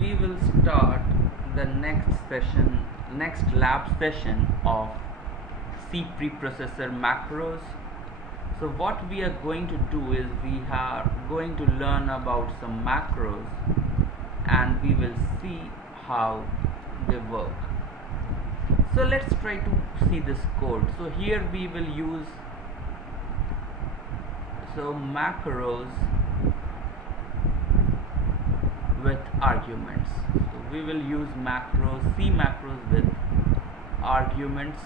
we will start the next lab session of C preprocessor macros. So what we are going to do is we are going to learn about some macros and we will see how they work. So let's try to see this code. So here we will use macros with arguments. So we will use C macros with arguments.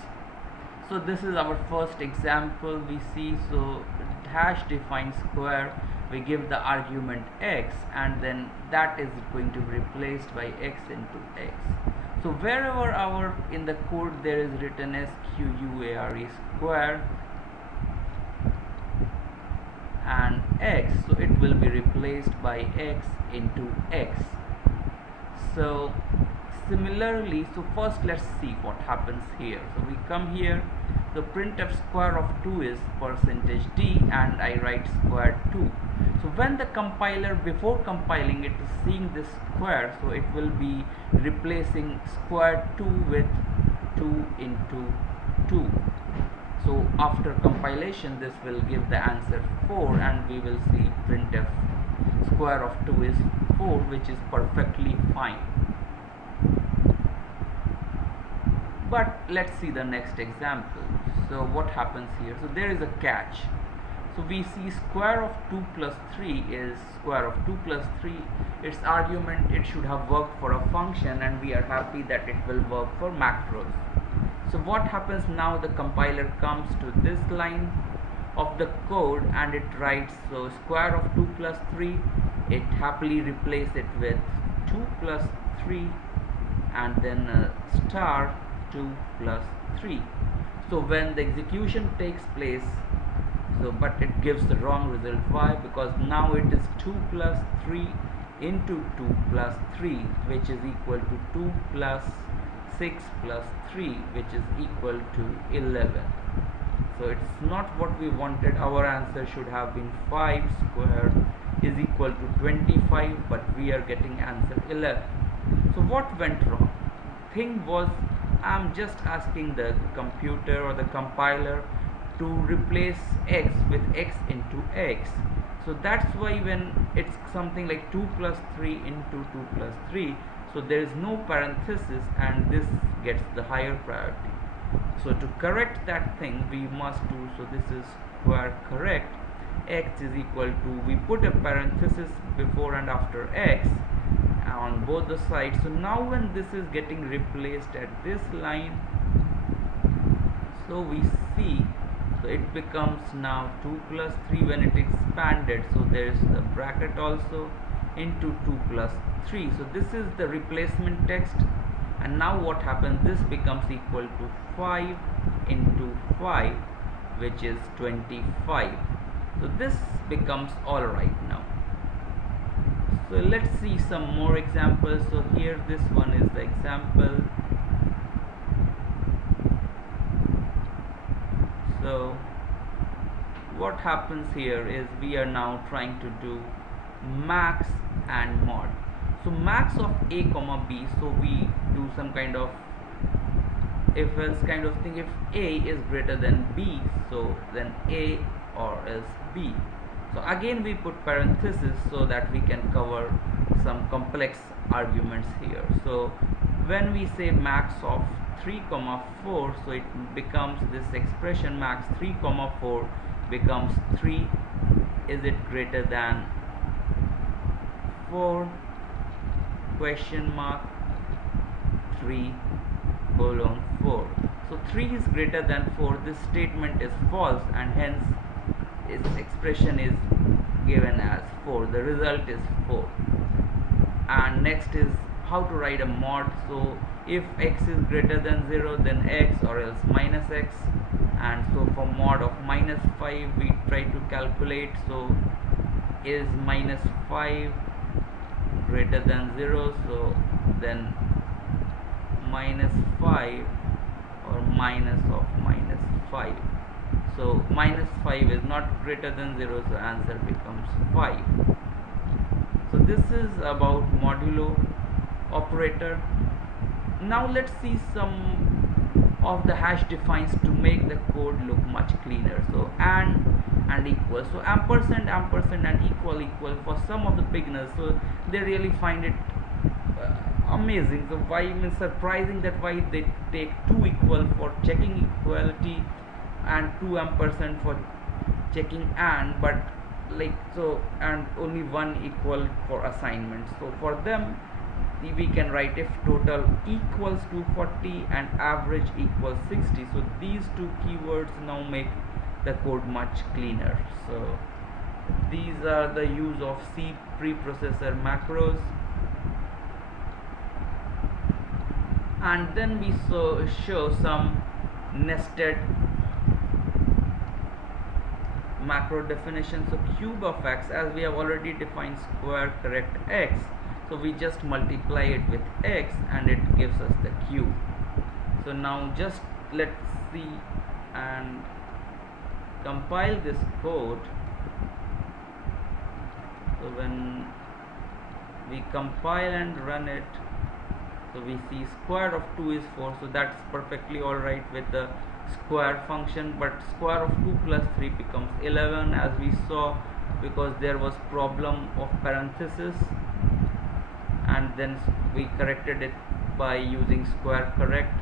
So this is our first example we see. So hash define square, we give the argument x and then that is going to be replaced by x into x. So wherever in the code there is written square square and x, so it will be replaced by x into x. So similarly, so first let's see what happens here. So we come here, the printf square of 2 is %d and I write square 2. So when the compiler, before compiling it, is seeing this square, so it will be replacing square 2 with 2 into 2. So after compilation this will give the answer 4 and we will see printf square of 2 is 4, which is perfectly fine. But let's see the next example. So what happens here? So there is a catch. So we see square of 2 plus 3 is square of 2 plus 3. Its argument, it should have worked for a function and we are happy that it will work for macros. So what happens now? The compiler comes to this line of the code and it writes, so square of 2 plus 3, it happily replaces it with 2 plus 3 and then star 2 plus 3. So when the execution takes place, but it gives the wrong result. Why? Because now it is 2 plus 3 into 2 plus 3, which is equal to 2 plus 6 plus 3, which is equal to 11. So it's not what we wanted. Our answer should have been 5 squared is equal to 25, but we are getting answer 11. So what went wrong? Thing was, I'm just asking the computer or the compiler to replace x with x into x. So that's why when it's something like 2 plus 3 into 2 plus 3, so there is no parenthesis and this gets the higher priority. So to correct that thing we must do, so this is square correct, x is equal to, we put a parenthesis before and after x on both the sides. So now when this is getting replaced at this line, so we see, so it becomes now 2 plus 3 when it expanded, so there is a bracket also into 2 plus 3. So this is the replacement text and now what happens, this becomes equal to 5 into 5, which is 25. So this becomes alright now. So let's see some more examples. So here this one is the example. So what happens here is we are now trying to do max and mod. So max of a comma b, so we do some kind of if else kind of thing. If a is greater than b, so then a or else b. So again we put parenthesis so that we can cover some complex arguments here. So when we say max of 3 comma 4, so it becomes this expression max 3 comma 4 becomes 3, is it greater than 4 question mark 3 colon 4. So 3 is greater than 4, this statement is false and hence its expression is given as 4, the result is 4. And next is how to write a mod. So if x is greater than 0 then x or else minus x, and so for mod of minus 5 we try to calculate. So is minus 5 greater than 0, so then minus 5 or minus of minus 5. So minus 5 is not greater than 0, so answer becomes 5. So this is about modulo. operator. Now let's see some of the hash defines to make the code look much cleaner. So and equal, so ampersand, ampersand and equal, equal, for some of the beginners, so they really find it amazing. So why, even surprising, that why they take 2 equal for checking equality and 2 ampersand for checking and, but like so, and only 1 equal for assignment. So for them we can write if total equals 240 and average equals 60. So these two keywords now make the code much cleaner. So these are the use of C preprocessor macros. And then we show some nested macro definition. So cube of x, as we have already defined square correct x, so we just multiply it with x and it gives us the cube. So now just let's see and compile this code. So when we compile and run it, so we see square of 2 is 4, so that's perfectly alright with the square function, but square of 2 plus 3 becomes 11, as we saw, because there was problem of parenthesis, and then we corrected it by using square correct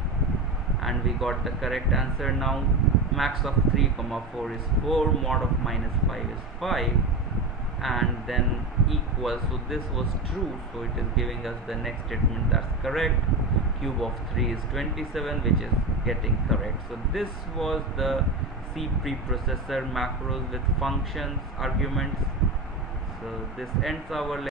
and we got the correct answer. Now max of 3 comma 4 is 4, mod of minus 5 is 5, and then equal, so this was true, so it is giving us the next statement that's correct. Cube of 3 is 27, which is getting correct. So this was the C preprocessor macros with functions, arguments. So this ends our